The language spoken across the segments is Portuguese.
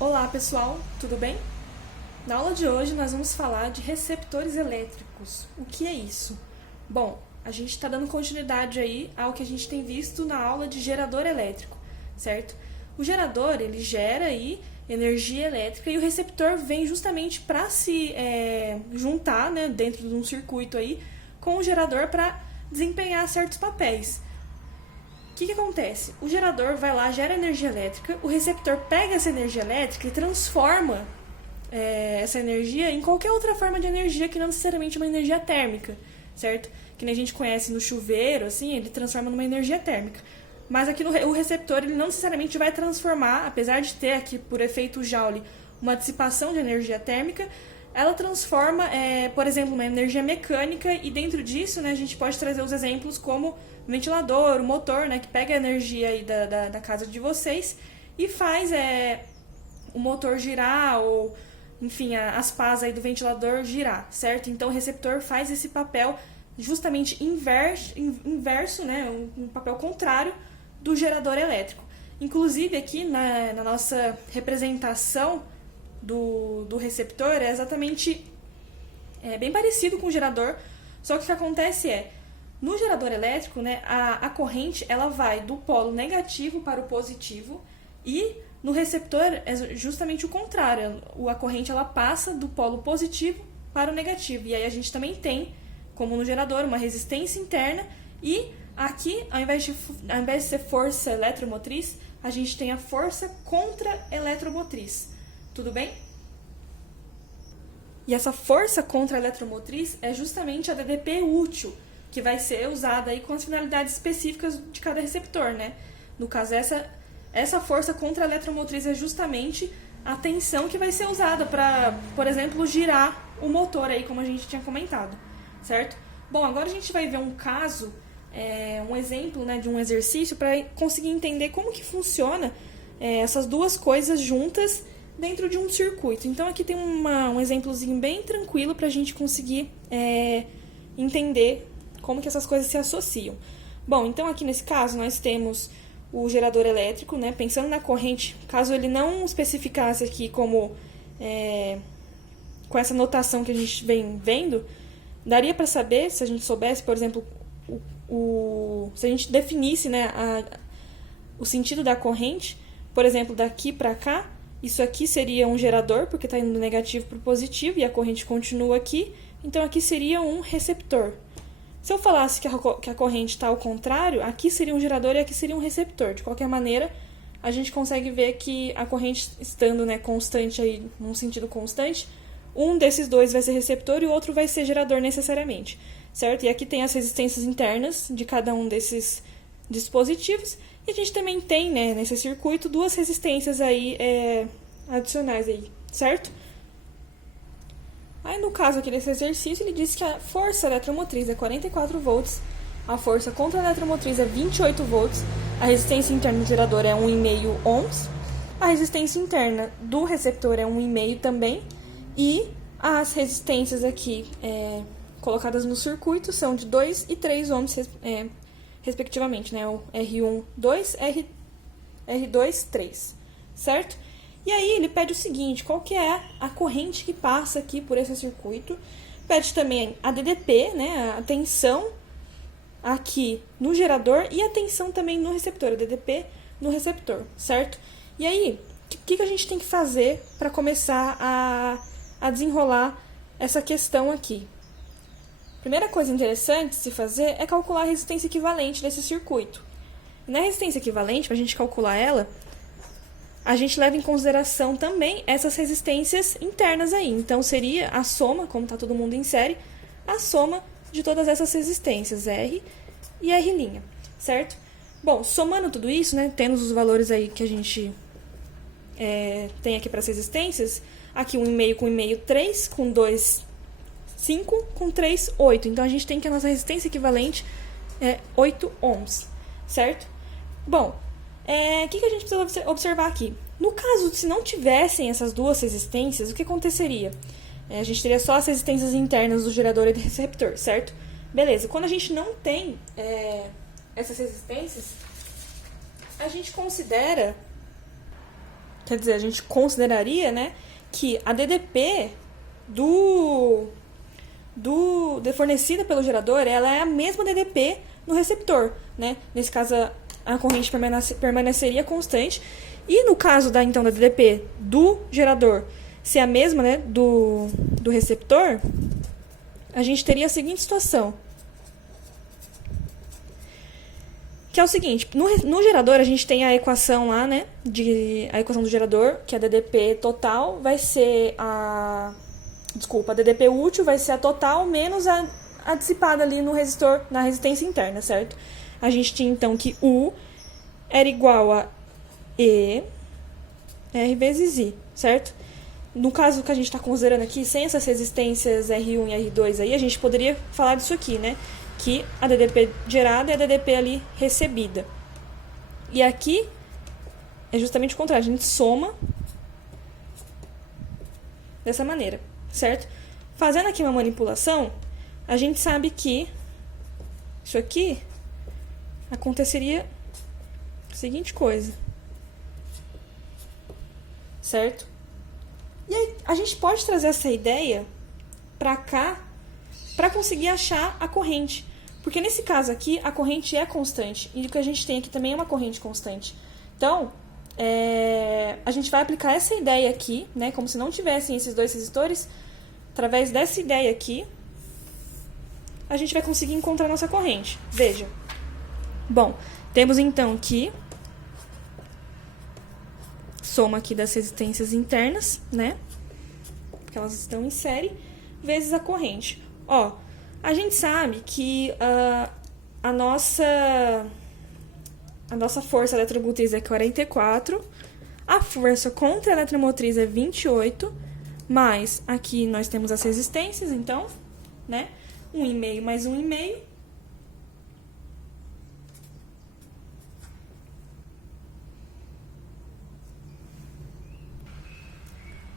Olá pessoal, tudo bem? Na aula de hoje nós vamos falar de receptores elétricos. O que é isso? Bom, a gente está dando continuidade aí ao que a gente tem visto na aula de gerador elétrico, certo? O gerador, ele gera aí energia elétrica e o receptor vem justamente para se juntar, né, dentro de um circuito aí com o gerador para desempenhar certos papéis. O que acontece? O gerador vai lá, gera energia elétrica, o receptor pega essa energia elétrica e transforma essa energia em qualquer outra forma de energia que não necessariamente uma energia térmica, certo? Que nem a gente conhece no chuveiro, assim, ele transforma numa energia térmica. Mas aqui o receptor, ele não necessariamente vai transformar, apesar de ter aqui, por efeito Joule, uma dissipação de energia térmica, ela transforma, por exemplo, uma energia mecânica, e dentro disso, né, a gente pode trazer os exemplos como o ventilador, o motor, né, que pega a energia aí da casa de vocês e faz o motor girar, ou enfim, as pás aí do ventilador girar, certo? Então o receptor faz esse papel justamente inverso, né, um papel contrário do gerador elétrico. Inclusive aqui na nossa representação do receptor é exatamente bem parecido com o gerador, só que o que acontece no gerador elétrico, né, a corrente ela vai do polo negativo para o positivo, e no receptor é justamente o contrário, a corrente ela passa do polo positivo para o negativo, e aí a gente também tem, como no gerador, uma resistência interna, e aqui, ao invés de ser força eletromotriz, a gente tem a força contra-eletromotriz. Tudo bem? E essa força contra-eletromotriz é justamente a DDP útil, que vai ser usada aí com as finalidades específicas de cada receptor, né? No caso, essa força contra-eletromotriz é justamente a tensão que vai ser usada para, por exemplo, girar o motor aí, como a gente tinha comentado, certo? Bom, agora a gente vai ver um caso, um exemplo, né, de um exercício para conseguir entender como que funciona essas duas coisas juntas dentro de um circuito. Então aqui tem um exemplozinho bem tranquilo para a gente conseguir entender como que essas coisas se associam. Bom, então aqui nesse caso nós temos o gerador elétrico, né, pensando na corrente, caso ele não especificasse aqui como com essa notação que a gente vem vendo, daria para saber, se a gente soubesse, por exemplo, se a gente definisse, né, o sentido da corrente, por exemplo, daqui para cá, isso aqui seria um gerador, porque está indo do negativo para o positivo, e a corrente continua aqui, então aqui seria um receptor. Se eu falasse que a corrente está ao contrário, aqui seria um gerador e aqui seria um receptor. De qualquer maneira, a gente consegue ver que a corrente estando, né, constante, aí, num sentido constante, um desses dois vai ser receptor e o outro vai ser gerador necessariamente, certo? E aqui tem as resistências internas de cada um desses dispositivos, e a gente também tem, né, nesse circuito, duas resistências aí, adicionais, aí, certo? Aí no caso aqui desse exercício, ele diz que a força eletromotriz é 44 volts, a força contra-eletromotriz é 28 volts, a resistência interna do gerador é 1,5 ohms, a resistência interna do receptor é 1,5 também, e as resistências aqui colocadas no circuito são de 2 e 3 ohms, respectivamente, né? O R1, 2, R2, 3, certo? E aí ele pede o seguinte, qual que é a corrente que passa aqui por esse circuito? Pede também a DDP, né, a tensão aqui no gerador e a tensão também no receptor, a DDP no receptor, certo? E aí, o que a gente tem que fazer para começar a desenrolar essa questão aqui? Primeira coisa interessante de se fazer é calcular a resistência equivalente desse circuito. E na resistência equivalente, para a gente calcular ela, a gente leva em consideração também essas resistências internas aí. Então, seria a soma, como está todo mundo em série, a soma de todas essas resistências, R e R', certo? Bom, somando tudo isso, né, tendo os valores aí que a gente tem aqui para as resistências, aqui 1,5 com 1,5, 3, com 2, 5, com 3, 8. Então, a gente tem que a nossa resistência equivalente é 8 ohms, certo? Bom, o que a gente precisa observar aqui? No caso, se não tivessem essas duas resistências, o que aconteceria? A gente teria só as resistências internas do gerador e do receptor, certo? Beleza, quando a gente não tem essas resistências, a gente considera quer dizer, a gente consideraria, né, que a DDP fornecida pelo gerador, ela é a mesma DDP no receptor, né? Nesse caso, a corrente permaneceria constante. E no caso da DDP do gerador ser a mesma, né, do receptor, a gente teria a seguinte situação. Que é o seguinte, no gerador a gente tem a equação lá, né, a equação do gerador, que a DDP total vai ser a DDP útil vai ser a total menos a dissipada ali no resistor, na resistência interna, certo? A gente tinha então que U era igual a E R vezes I, certo? No caso que a gente está considerando aqui, sem essas resistências R1 e R2 aí, a gente poderia falar disso aqui, né? Que a DDP gerada é a DDP ali recebida. E aqui é justamente o contrário, a gente soma dessa maneira, certo? Fazendo aqui uma manipulação, a gente sabe que isso aqui aconteceria a seguinte coisa, certo? E aí a gente pode trazer essa ideia para cá para conseguir achar a corrente. Porque nesse caso aqui, a corrente é constante. E o que a gente tem aqui também é uma corrente constante. Então, a gente vai aplicar essa ideia aqui, né, como se não tivessem esses dois resistores. Através dessa ideia aqui, a gente vai conseguir encontrar a nossa corrente. Veja. Bom, temos então que soma aqui das resistências internas, né, porque elas estão em série, vezes a corrente. Ó, a gente sabe que a nossa força eletromotriz é 44, a força contra a eletromotriz é 28, mas aqui nós temos as resistências, então, né, 1,5 mais 1,5.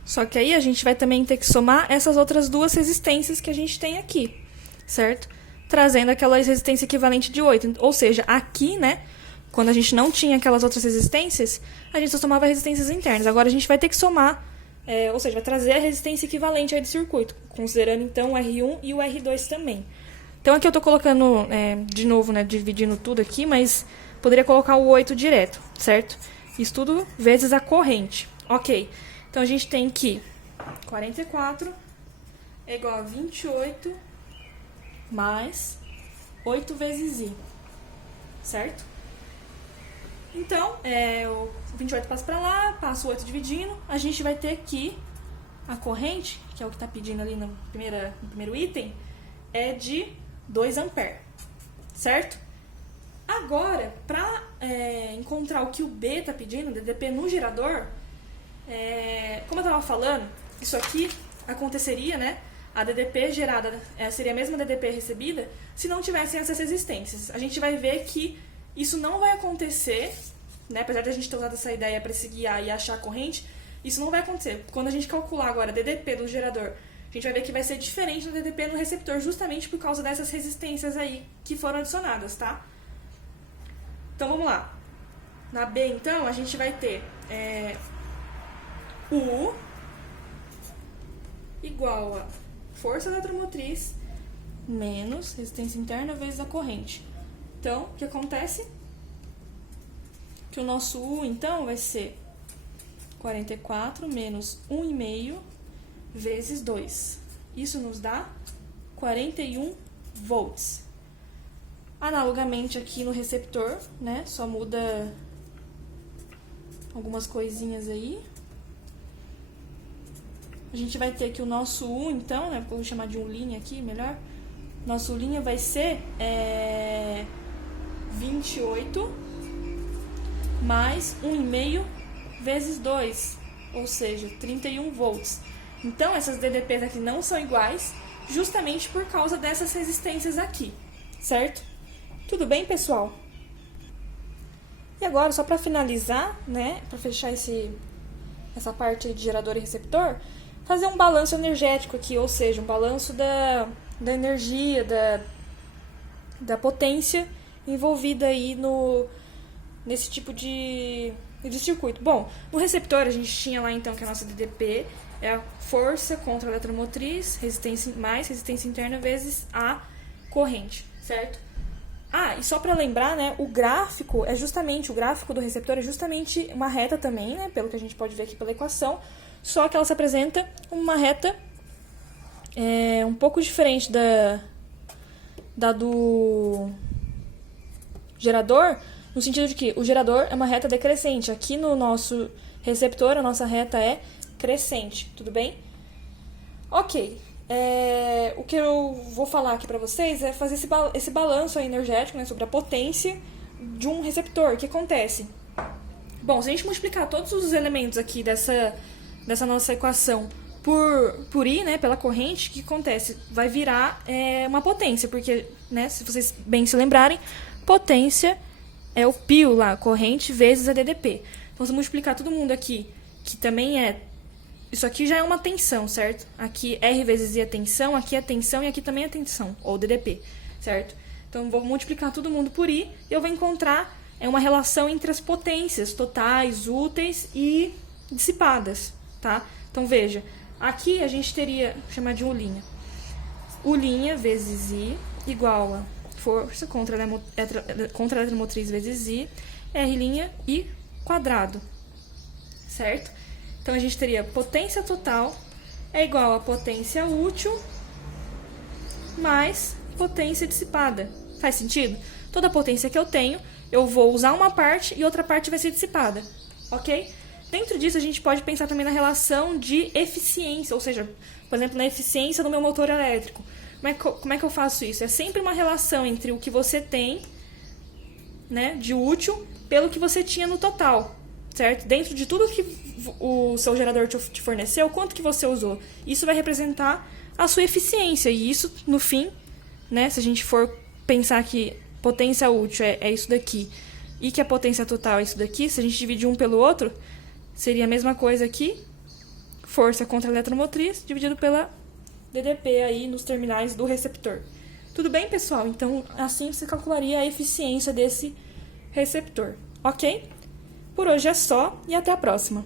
Só que aí a gente vai também ter que somar essas outras duas resistências que a gente tem aqui, certo? Trazendo aquela resistência equivalente de 8. Ou seja, aqui, né, quando a gente não tinha aquelas outras resistências, a gente só somava resistências internas. Agora a gente vai ter que somar, ou seja, vai trazer a resistência equivalente aí do circuito, considerando então o R1 e o R2 também. Então aqui eu tô colocando, de novo, né, dividindo tudo aqui, mas poderia colocar o 8 direto, certo? Isso tudo vezes a corrente. Ok. Então, a gente tem que 44 é igual a 28 mais 8 vezes I, certo? Então, o 28 passa para lá, passa o 8 dividindo, a gente vai ter que a corrente, que é o que está pedindo ali no primeiro item, é de 2 amperes, certo? Agora, para encontrar o que o B está pedindo, DDP no gerador, como eu estava falando, isso aqui aconteceria, né? A DDP gerada seria a mesma DDP recebida se não tivessem essas resistências. A gente vai ver que isso não vai acontecer, né? Apesar de a gente ter usado essa ideia para se guiar e achar a corrente, isso não vai acontecer. Quando a gente calcular agora a DDP do gerador, a gente vai ver que vai ser diferente do DDP no receptor, justamente por causa dessas resistências aí que foram adicionadas, tá? Então vamos lá. Na B, então, a gente vai ter U igual a força eletromotriz menos resistência interna vezes a corrente. Então, o que acontece? Que o nosso U, então, vai ser 44 menos 1,5 vezes 2. Isso nos dá 41 volts. Analogamente aqui no receptor, né, só muda algumas coisinhas aí. A gente vai ter que o nosso U, então, né, vou chamar de linha aqui, melhor. Nosso linha vai ser 28 mais 1,5 vezes 2, ou seja, 31 volts. Então, essas DDPs aqui não são iguais, justamente por causa dessas resistências aqui, certo? Tudo bem, pessoal? E agora, só para finalizar, né, para fechar essa parte aí de gerador e receptor, fazer um balanço energético aqui, ou seja, um balanço da energia, da potência envolvida aí nesse tipo de de circuito. Bom, no receptor a gente tinha lá então que a nossa DDP é a força contra a eletromotriz, resistência mais resistência interna vezes a corrente, certo? Ah, e só para lembrar, né, o gráfico do receptor é justamente uma reta também, né, pelo que a gente pode ver aqui pela equação, só que ela se apresenta uma reta um pouco diferente da do gerador, no sentido de que o gerador é uma reta decrescente. Aqui no nosso receptor, a nossa reta é crescente, tudo bem? Ok. O que eu vou falar aqui para vocês é fazer esse balanço energético, né, sobre a potência de um receptor. O que acontece? Bom, se a gente multiplicar todos os elementos aqui dessa nossa equação por I, né, pela corrente, o que acontece? Vai virar uma potência, porque, né, se vocês bem se lembrarem, potência é o π lá, corrente vezes a DDP. Então, se multiplicar todo mundo aqui, que também isso aqui já é uma tensão, certo? Aqui R vezes I é tensão, aqui é tensão e aqui também é tensão, ou DDP, certo? Então, vou multiplicar todo mundo por I e eu vou encontrar uma relação entre as potências totais, úteis e dissipadas, tá? Então, veja, aqui a gente teria, vou chamar de U' vezes I igual a força contra a eletromotriz vezes I, R' quadrado, certo? Então, a gente teria potência total é igual a potência útil mais potência dissipada. Faz sentido? Toda a potência que eu tenho, eu vou usar uma parte e outra parte vai ser dissipada, ok? Dentro disso, a gente pode pensar também na relação de eficiência, ou seja, por exemplo, na eficiência do meu motor elétrico. Como é que eu faço isso? É sempre uma relação entre o que você tem, né, de útil pelo que você tinha no total, certo? Dentro de tudo que o seu gerador te forneceu, quanto que você usou. Isso vai representar a sua eficiência. E isso, no fim, né, se a gente for pensar que potência útil é isso daqui e que a potência total é isso daqui, se a gente dividir um pelo outro, seria a mesma coisa aqui, força contra a eletromotriz, dividido pela DDP aí nos terminais do receptor. Tudo bem, pessoal? Então, assim você calcularia a eficiência desse receptor, ok? Por hoje é só e até a próxima!